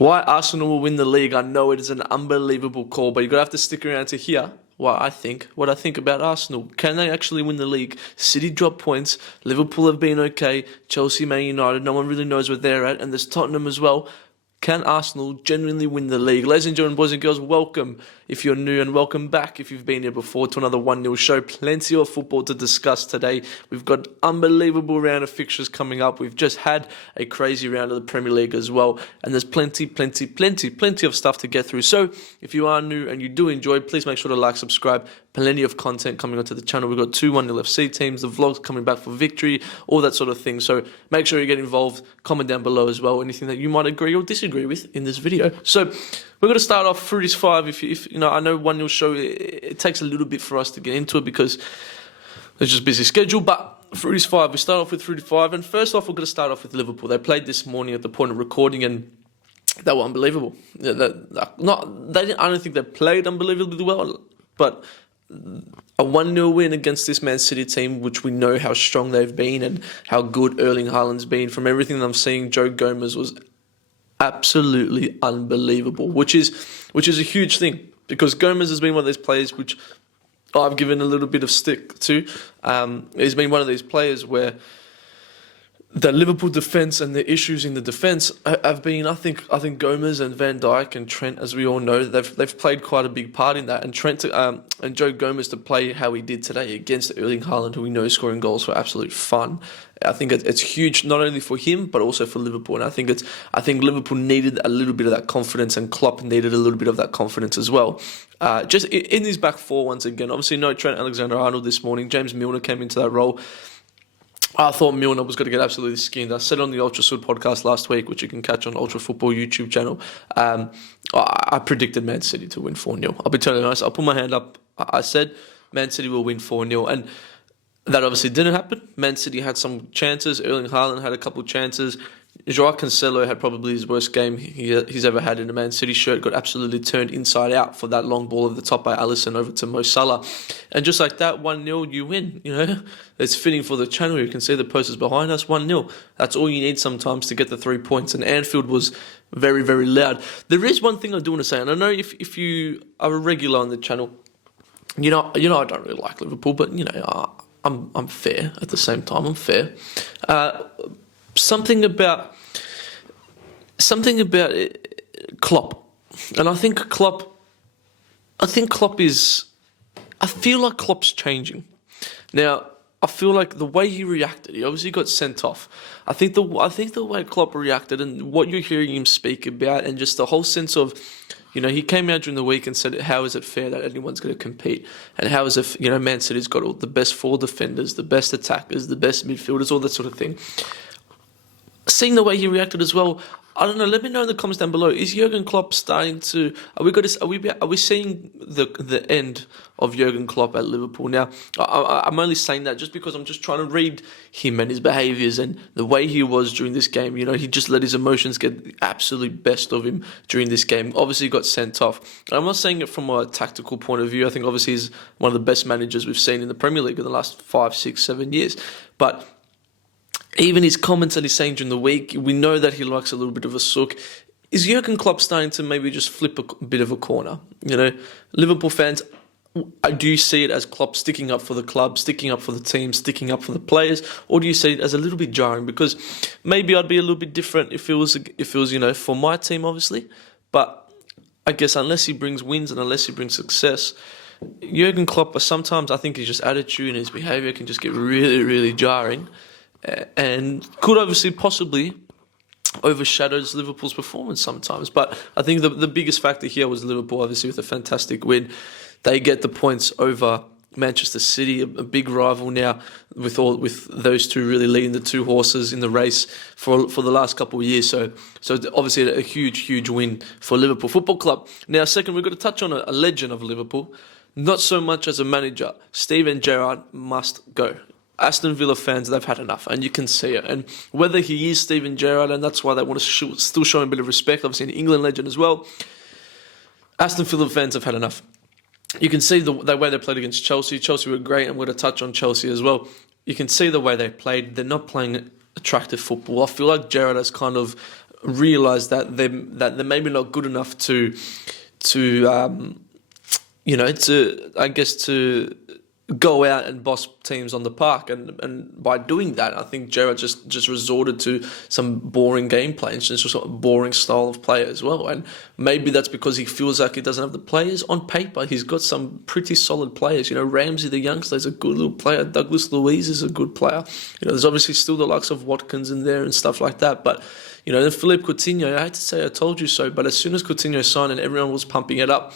Why Arsenal will win the league, I know it is an unbelievable call, but you're going to have to stick around to hear what I think about Arsenal. Can they actually win the league? City drop points, Liverpool have been okay, Chelsea, Man United, no one really knows where they're at, and there's Tottenham as well. Can Arsenal genuinely win the league? Ladies and gentlemen, boys and girls, welcome if you're new and welcome back if you've been here before to another 1 0 show. Plenty of football to discuss today. We've got unbelievable round of fixtures coming up. We've just had a crazy round of the Premier League as well. And there's plenty of stuff to get through. So if you are new and you do enjoy, please make sure to like, subscribe. Plenty of content coming onto the channel. We've got 2 1 0 FC teams, the vlogs coming back for victory, all that sort of thing. So make sure you get involved. Comment down below as well anything that you might agree or disagree with in this video. So we're going to start off Fruity's 5. If you know, I know 1 0 show, it takes a little bit for us to get into it because it's just a busy schedule. But Fruity's 5, we start off with Fruity 5. And first off, we're going to start off with Liverpool. They played this morning at the point of recording and they were unbelievable. I don't think they played unbelievably well, but a 1 0 win against this Man City team, which we know how strong they've been and how good Erling Haaland's been. From everything that I'm seeing, Joe Gomez was absolutely unbelievable, which is a huge thing because Gomez has been one of those players which I've given a little bit of stick to. He's been one of these players where the Liverpool defence and the issues in the defence have been, I think Gomez and Van Dijk and Trent, as we all know, they've played quite a big part in that. And Trent and Joe Gomez to play how he did today against Erling Haaland, who we know is scoring goals for absolute fun. I think it's huge not only for him but also for Liverpool. And I think Liverpool needed a little bit of that confidence, and Klopp needed a little bit of that confidence as well. Just in his back four once again. Obviously, no Trent Alexander-Arnold this morning. James Milner came into that role. I thought Milner was going to get absolutely skinned. I said on the Ultra Sud podcast last week, which you can catch on Ultra Football YouTube channel, I predicted Man City to win 4-0. I'll be totally honest. I'll put my hand up. I said Man City will win 4-0. And that obviously didn't happen. Man City had some chances. Erling Haaland had a couple of chances. Joao Cancelo had probably his worst game he's ever had in a Man City shirt. Got absolutely turned inside out for that long ball over the top by Alisson over to Mo Salah. And just like that, 1-0, you win. You know, it's fitting for the channel. You can see the posters behind us, 1-0. That's all you need sometimes to get the 3 points. And Anfield was very, very loud. There is one thing I do want to say, and I know if you are a regular on the channel, you know I don't really like Liverpool, but you know I'm fair at the same time. I'm fair. Something about Klopp, and I think Klopp is. I feel like Klopp's changing. Now, I feel like the way he reacted, he obviously got sent off. I think the way Klopp reacted and what you're hearing him speak about, and just the whole sense of, you know, he came out during the week and said, how is it fair that anyone's going to compete? And how is it, you know, Man City's got all the best 4 defenders, the best attackers, the best midfielders, all that sort of thing. Seeing the way he reacted as well, I don't know. Let me know in the comments down below. Is Jurgen Klopp starting to? Are we seeing the end of Jurgen Klopp at Liverpool now? I'm only saying that just because I'm just trying to read him and his behaviours and the way he was during this game. You know, he just let his emotions get the absolute best of him during this game. Obviously, he got sent off. And I'm not saying it from a tactical point of view. I think obviously he's one of the best managers we've seen in the Premier League in the last 5, 6, 7 years. But even his comments that he's saying during the week, we know that he likes a little bit of a sook. Is Jurgen Klopp starting to maybe just flip a bit of a corner? You know, Liverpool fans, do you see it as Klopp sticking up for the club, sticking up for the team, sticking up for the players, or do you see it as a little bit jarring? Because maybe I'd be a little bit different if it was you know, for my team, obviously. But I guess unless he brings wins and unless he brings success, Jurgen Klopp, sometimes I think his just attitude and his behaviour can just get really, really jarring. And could obviously possibly overshadows Liverpool's performance sometimes. But I think the biggest factor here was Liverpool, obviously, with a fantastic win. They get the points over Manchester City, a big rival now, with those two really leading the 2 horses in the race for the last couple of years. So obviously a huge win for Liverpool Football Club. Now, second, we've got to touch on a legend of Liverpool, not so much as a manager. Steven Gerrard must go. Aston Villa fans, they've had enough, and you can see it. And whether he is Steven Gerrard, and that's why they want to still show him a bit of respect, obviously an England legend as well, Aston Villa fans have had enough. You can see the way they played against Chelsea. Chelsea were great, and we're going to touch on Chelsea as well. You can see the way they played. They're not playing attractive football. I feel like Gerrard has kind of realise that they're maybe not good enough to to go out and boss teams on the park, and by doing that, I think Gerrard just resorted to some boring gameplay and just sort of boring style of play as well. And maybe that's because he feels like he doesn't have the players. On paper, he's got some pretty solid players. Ramsey the youngster is a good little player. Douglas Luiz is a good player. There's obviously still the likes of Watkins in there and stuff like that. But then Philippe Coutinho, I hate to say I told you so, but as soon as Coutinho signed and everyone was pumping it up,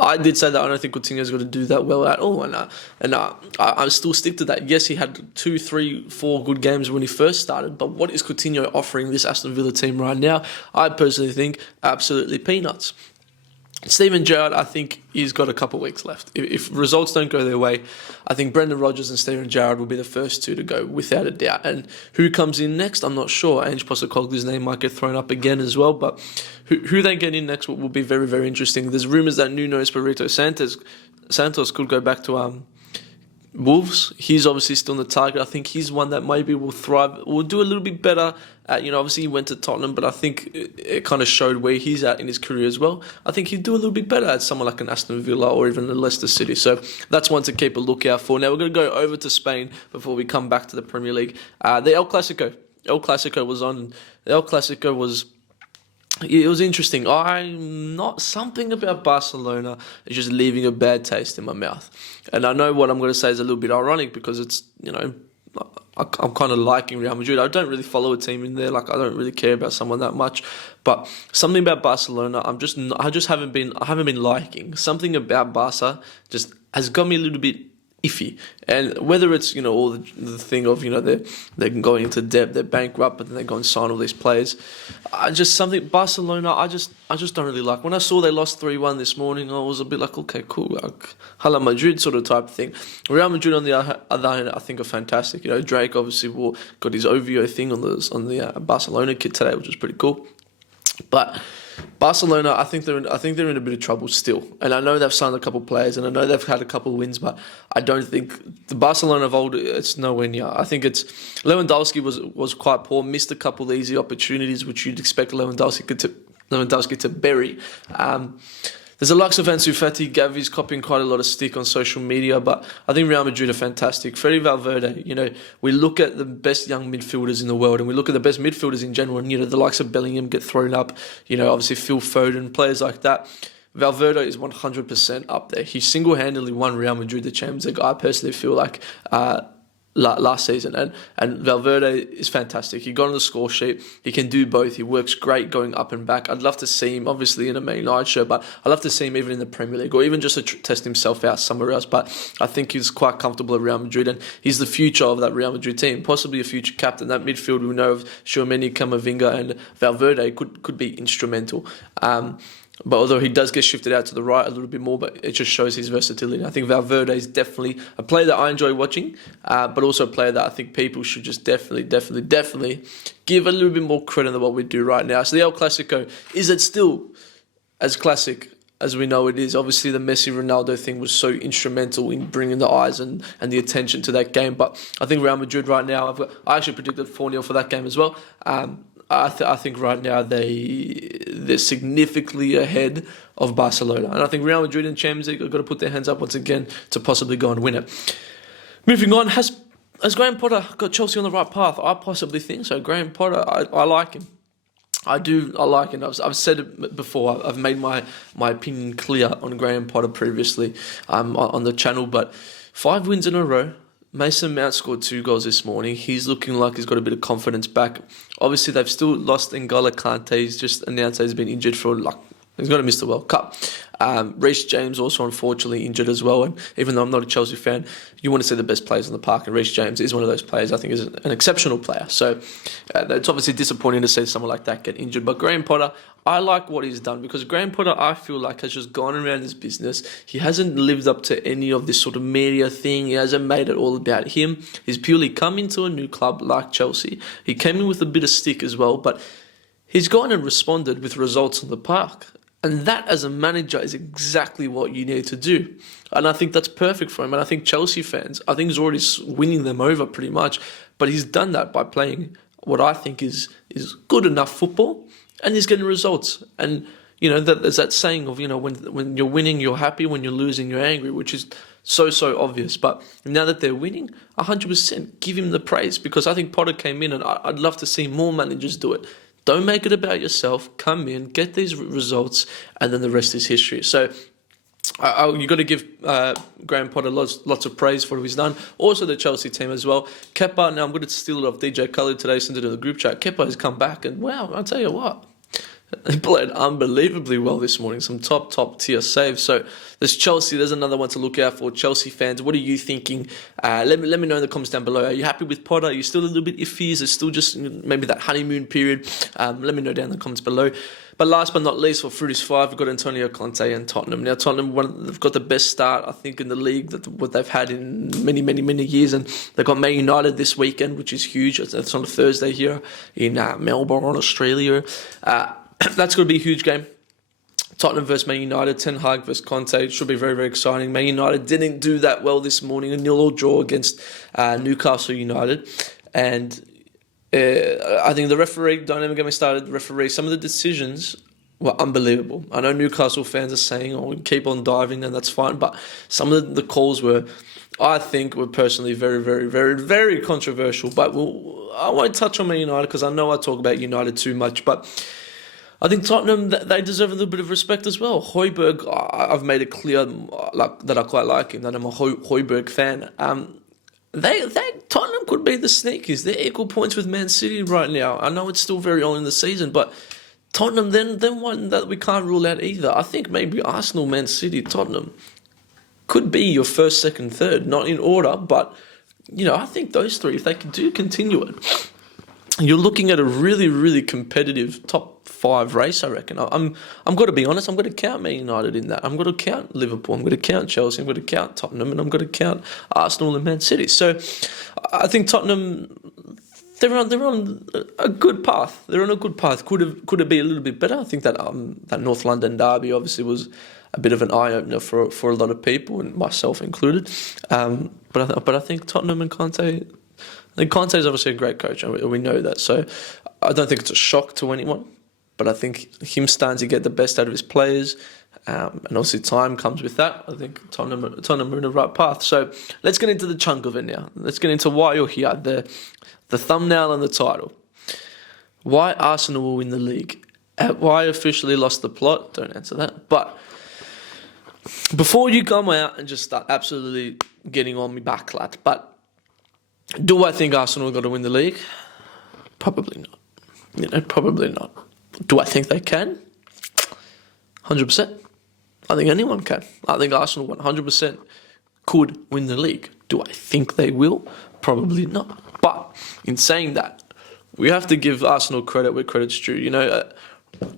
I did say that I don't think Coutinho's going to do that well at all, and I still stick to that. Yes, he had 2, 3, 4 good games when he first started, but what is Coutinho offering this Aston Villa team right now? I personally think absolutely peanuts. Steven Gerrard, I think he's got a couple of weeks left. If results don't go their way, I think Brendan Rodgers and Steven Gerrard will be the first two to go, without a doubt. And who comes in next, I'm not sure. Ange Postecoglou's name might get thrown up again as well, but who they get in next will be very, very interesting. There's rumours that Nuno Espirito Santos could go back to Wolves. He's obviously still on the target. I think he's one that maybe will thrive, will do a little bit better at, obviously he went to Tottenham, but I think it kind of showed where he's at in his career as well. I think he'd do a little bit better at someone like an Aston Villa or even a Leicester City. So that's one to keep a lookout for. Now we're going to go over to Spain before we come back to the Premier League. The El Clasico. El Clasico was on. The El Clasico was... It was interesting. Something about Barcelona is just leaving a bad taste in my mouth. And I know what I'm going to say is a little bit ironic because it's, I'm kind of liking Real Madrid. I don't really follow a team in there. I don't really care about someone that much. But something about Barcelona, I haven't been liking. Something about Barca just has got me a little bit iffy. And whether it's all the thing of they're going into debt, they're bankrupt, but then they go and sign all these players. Barcelona I just don't really like. When I saw they lost 3-1 this morning, I was a bit like, okay, cool, like Hala Madrid sort of type of thing. Real Madrid on the other hand, I think are fantastic. Drake obviously got his OVO thing on the Barcelona kit today, which was pretty cool. But Barcelona, I think they're in a bit of trouble still, and I know they've signed a couple of players, and I know they've had a couple of wins, but I don't think the Barcelona of old, it's nowhere near. I think it's Lewandowski was quite poor, missed a couple of easy opportunities which you'd expect Lewandowski to bury. There's the likes of Ansu Fati, Gavi's copying quite a lot of stick on social media, but I think Real Madrid are fantastic. Freddy Valverde, we look at the best young midfielders in the world, and we look at the best midfielders in general, and the likes of Bellingham get thrown up, obviously Phil Foden, players like that. Valverde is 100% up there. He single-handedly won Real Madrid the Champions League. I personally feel like last season, and Valverde is fantastic. He got on the score sheet. He can do both. He works great going up and back. I'd love to see him obviously in a Man United shirt, but I'd love to see him even in the Premier League or even just to test himself out somewhere else. But I think he's quite comfortable at Real Madrid, and he's the future of that Real Madrid team, possibly a future captain. That midfield we know of Tchouaméni, Camavinga and Valverde could be instrumental. But although he does get shifted out to the right a little bit more, but it just shows his versatility. I think Valverde is definitely a player that I enjoy watching, but also a player that I think people should just definitely give a little bit more credit than what we do right now. So the El Clasico, is it still as classic as we know it is? Obviously the Messi-Ronaldo thing was so instrumental in bringing the eyes and the attention to that game, but I think Real Madrid right now, I actually predicted 4-0 for that game as well. I think right now they're significantly ahead of Barcelona, and I think Real Madrid and Champions League have got to put their hands up once again to possibly go and win it. Moving on, has Graham Potter got Chelsea on the right path? I possibly think so. Graham Potter, I like him. I like him. I've said it before. I've made my opinion clear on Graham Potter previously on the channel, but 5 wins in a row. Mason Mount scored 2 goals this morning. He's looking like he's got a bit of confidence back. Obviously, they've still lost N'Golo Kante. He's just announced that he's been injured for he's going to miss the World Cup. Reece James also unfortunately injured as well. And even though I'm not a Chelsea fan, you want to see the best players on the park, and Reece James is one of those players. I think is an exceptional player. So it's obviously disappointing to see someone like that get injured. But Graham Potter, I like what he's done, because Graham Potter, I feel like, has just gone around his business. He hasn't lived up to any of this sort of media thing. He hasn't made it all about him. He's purely come into a new club like Chelsea. He came in with a bit of stick as well, but he's gone and responded with results on the park. And that, as a manager, is exactly what you need to do. And I think that's perfect for him. And I think Chelsea fans, I think he's already winning them over pretty much. But he's done that by playing what I think is good enough football, and he's getting results. And there's that saying of when you're winning you're happy, when you're losing you're angry, which is so obvious. But now that they're winning, 100% give him the praise, because I think Potter came in, and I'd love to see more managers do it. Don't make it about yourself. Come in, get these results, and then the rest is history. So you got to give Graham Potter lots of praise for what he's done. Also the Chelsea team as well. Kepa, now I'm going to steal it off DJ Khaled today, sent it to the group chat. Kepa has come back, and wow, I'll tell you what, he played unbelievably well this morning. Some top tier saves. So there's Chelsea. There's another one to look out for. Chelsea fans, what are you thinking? Let me know in the comments down below. Are you happy with Potter? Are you still a little bit iffy? Is it still just maybe that honeymoon period? Let me know down in the comments below. But last but not least, for Fruities 5, we've got Antonio Conte and Tottenham. Now, Tottenham, they've got the best start, I think, in the league, what they've had in many years. And they've got Man United this weekend, which is huge. It's on a Thursday here in Melbourne, Australia. That's going to be a huge game. Tottenham versus Man United, Ten Hag versus Conte. It should be very exciting. Man United didn't do that well this morning. A 0-0 draw against Newcastle United. And I think the referee, don't even get me started, the referee, some of the decisions were unbelievable. I know Newcastle fans are saying, we keep on diving, and that's fine. But some of the calls I think were personally very controversial. But I won't touch on Man United, because I know I talk about United too much. But I think Tottenham, they deserve a little bit of respect as well. Højbjerg, I've made it clear that I quite like him, that I'm a Højbjerg fan. Tottenham could be the sneakers. They're equal points with Man City right now. I know it's still very early in the season, but Tottenham, then one that we can't rule out either. I think maybe Arsenal, Man City, Tottenham could be your first, second, third. Not in order, but I think those three, if they do continue it, you're looking at a really competitive top 5 race, I reckon. I'm going to be honest, I'm going to count Man United in that. I'm going to count Liverpool, I'm going to count Chelsea, I'm going to count Tottenham, and I'm going to count Arsenal and Man City. So I think Tottenham, they're on a good path. They're on a good path. Could it be a little bit better? I think that North London derby obviously was a bit of an eye-opener for a lot of people, and myself included. But I think Tottenham and Conte, Conte is obviously a great coach, and we know that. So I don't think it's a shock to anyone. But I think him starting to get the best out of his players, and obviously time comes with that. I think Tottenham are in the right path. So let's get into the chunk of it now. Let's get into why you're here, the thumbnail and the title. Why Arsenal will win the league. Why I officially lost the plot. Don't answer that. But before you come out and just start absolutely getting on me back, lad. But do I think Arsenal are going to win the league? Probably not. Probably not. Do I think they can? 100%. I think anyone can. I think Arsenal 100% could win the league. Do I think they will? Probably not. But in saying that, we have to give Arsenal credit where credit's due.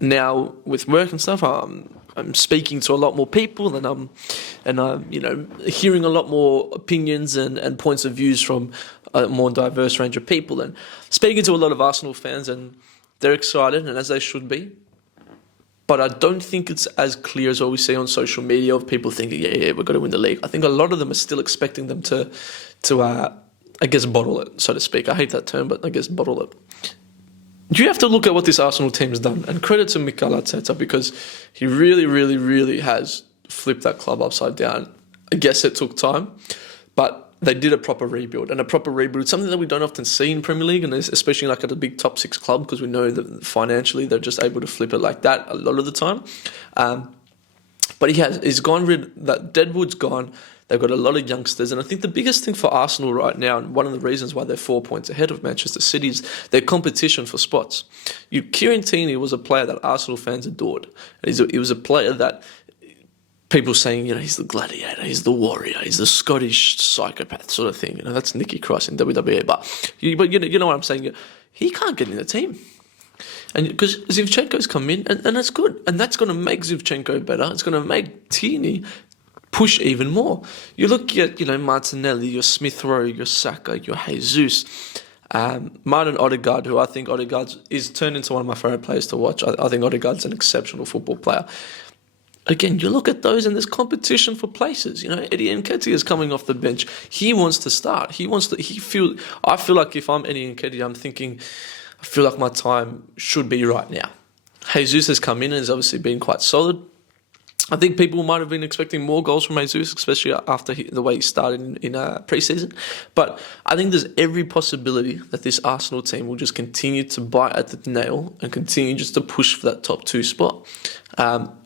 Now with work and stuff, I'm speaking to a lot more people, and I'm hearing a lot more opinions and points of views from a more diverse range of people, and speaking to a lot of Arsenal fans, and they're excited, and as they should be. But I don't think it's as clear as what we see on social media of people thinking, yeah, we're going to win the league. I think a lot of them are still expecting them to I guess, bottle it, so to speak. I hate that term, but I guess bottle it. You have to look at what this Arsenal team's done, and credit to Mikel Arteta, because he really has flipped that club upside down. I guess it took time, but they did a proper rebuild, and a proper rebuild, something that we don't often see in Premier League, and especially like at a big top 6 club, because we know that financially they're just able to flip it like that a lot of the time. But he's gone that Deadwood's gone. They've got a lot of youngsters, and I think the biggest thing for Arsenal right now, and one of the reasons why they're 4 points ahead of Manchester City, is their competition for spots. Kieran Tierney was a player that Arsenal fans adored. He was a player that people saying, he's the gladiator, he's the warrior, he's the Scottish psychopath sort of thing. That's Nikki Cross in WWE. But you know what I'm saying? He can't get in the team. And because Zivchenko's come in, and that's good. And that's going to make Zivchenko better. It's going to make Tierney push even more. You look at, Martinelli, your Smith Rowe, your Saka, your Jesus, Martin Odegaard, who I think Odegaard is turned into one of my favourite players to watch. I think Odegaard's an exceptional football player. Again, you look at those and there's competition for places. You know, Eddie Nketiah is coming off the bench. He wants to start. I feel like if I'm Eddie Nketiah, I'm thinking, I feel like my time should be right now. Jesus has come in and has obviously been quite solid. I think people might have been expecting more goals from Jesus, especially after the way he started in pre-season. But I think there's every possibility that this Arsenal team will just continue to bite at the nail and continue just to push for that top 2 spot.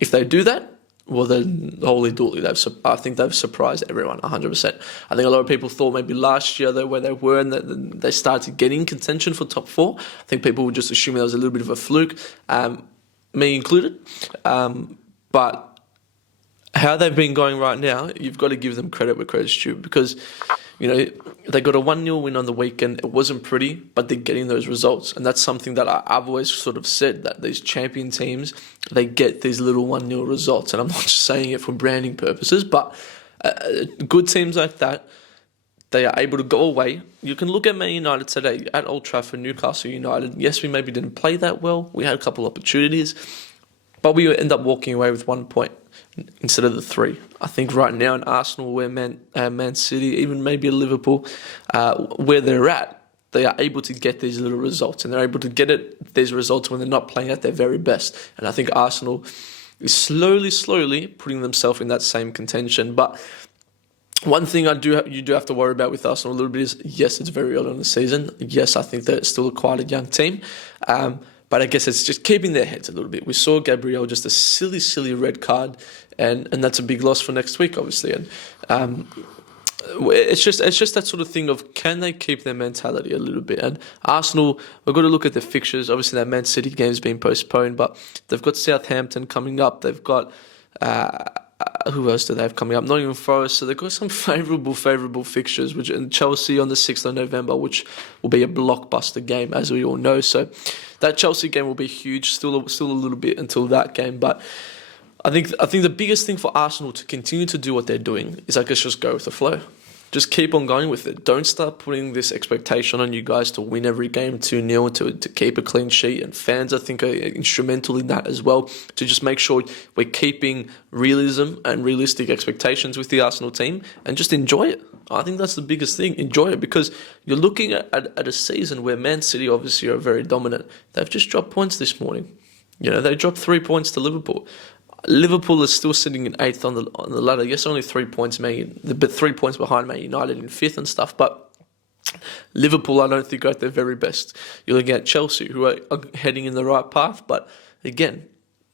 If they do that, well, then holy dooly, I think they've surprised everyone 100%. I think a lot of people thought maybe last year where they were and that they started getting contention for top 4. I think people were just assuming that was a little bit of a fluke, me included. But how they've been going right now, you've got to give them credit where credit's due, because, you know, they got a 1-0 win on the weekend. It wasn't pretty, but they're getting those results. And that's something that I've always sort of said, that these champion teams, they get these little 1-0 results. And I'm not just saying it for branding purposes, but good teams like that, they are able to go away. You can look at Man United today at Old Trafford, Newcastle United. Yes, we maybe didn't play that well. We had a couple opportunities, but we end up walking away with 1 point instead of the 3. I think right now in Arsenal, where Man City, even maybe Liverpool, where they're at, they are able to get these little results, and they're able to get these results when they're not playing at their very best. And I think Arsenal is slowly putting themselves in that same contention. But one thing you do have to worry about with Arsenal a little bit is, yes, it's very early in the season. Yes, I think they're still quite a young team. But I guess it's just keeping their heads a little bit. We saw Gabriel, just a silly red card, and that's a big loss for next week, obviously. And it's just that sort of thing of, can they keep their mentality a little bit? And Arsenal, we've got to look at the fixtures. Obviously, that Man City game's been postponed, but they've got Southampton coming up. They've got who else do they have coming up? Nottingham Forest. So they've got some favourable fixtures, and Chelsea on the 6th of November, which will be a blockbuster game, as we all know. So that Chelsea game will be huge. Still a little bit until that game, but I think the biggest thing for Arsenal to continue to do what they're doing is, I guess, just go with the flow. Just keep on going with it. Don't start putting this expectation on you guys to win every game 2-0, to keep a clean sheet. And fans, I think, are instrumental in that as well, to just make sure we're keeping realism and realistic expectations with the Arsenal team, and just enjoy it. I think that's the biggest thing. Enjoy it, because you're looking at a season where Man City obviously are very dominant. They've just dropped points this morning. You know, they dropped 3 points to Liverpool. Liverpool is still sitting in 8th on the ladder. Yes, only 3 points, but 3 points behind Man United in 5th and stuff. But Liverpool, I don't think, are at their very best. You're looking at Chelsea, who are heading in the right path, but again,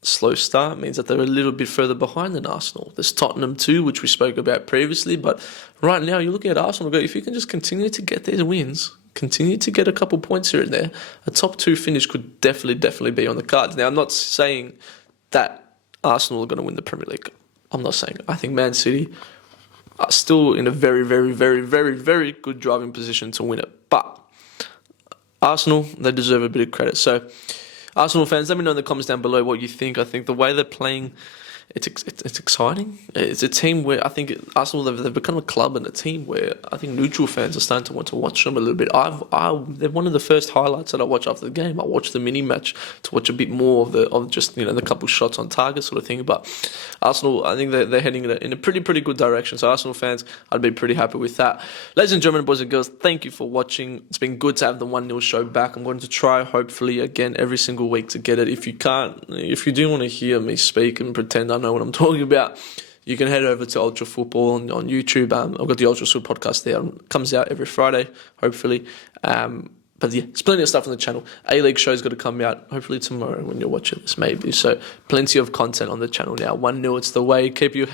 slow start means that they're a little bit further behind than Arsenal. There's Tottenham too, which we spoke about previously, but right now you're looking at Arsenal. If you can just continue to get these wins, continue to get a couple points here and there, a top 2 finish could definitely be on the cards. Now, I'm not saying that Arsenal are going to win the Premier League. I'm not saying. I think Man City are still in a very good driving position to win it. But Arsenal, they deserve a bit of credit. So, Arsenal fans, let me know in the comments down below what you think. I think the way they're playing, it's exciting. It's a team where I think Arsenal, they've become a club and a team where I think neutral fans are starting to want to watch them a little bit. They're one of the first highlights that I watch after the game. I watch the mini match to watch a bit more of just the couple shots on target sort of thing. But Arsenal, I think they're heading in a pretty good direction. So Arsenal fans, I'd be pretty happy with that. Ladies and gentlemen, boys and girls, thank you for watching. It's been good to have the 1 0 show back. I'm going to try, hopefully, again every single week to get it. If you do want to hear me speak and pretend I know what I'm talking about, you can head over to Ultra Football on YouTube. I've got the Ultra Football podcast there. It comes out every Friday, hopefully. But yeah, there's plenty of stuff on the channel. A-League show's got to come out hopefully tomorrow when you're watching this, maybe. So plenty of content on the channel now. 1 0, it's the way. Keep your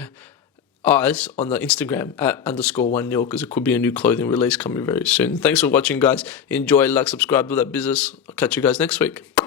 eyes on the Instagram at _1 0, because it could be a new clothing release coming very soon. Thanks for watching, guys. Enjoy, like, subscribe, do that business. I'll catch you guys next week.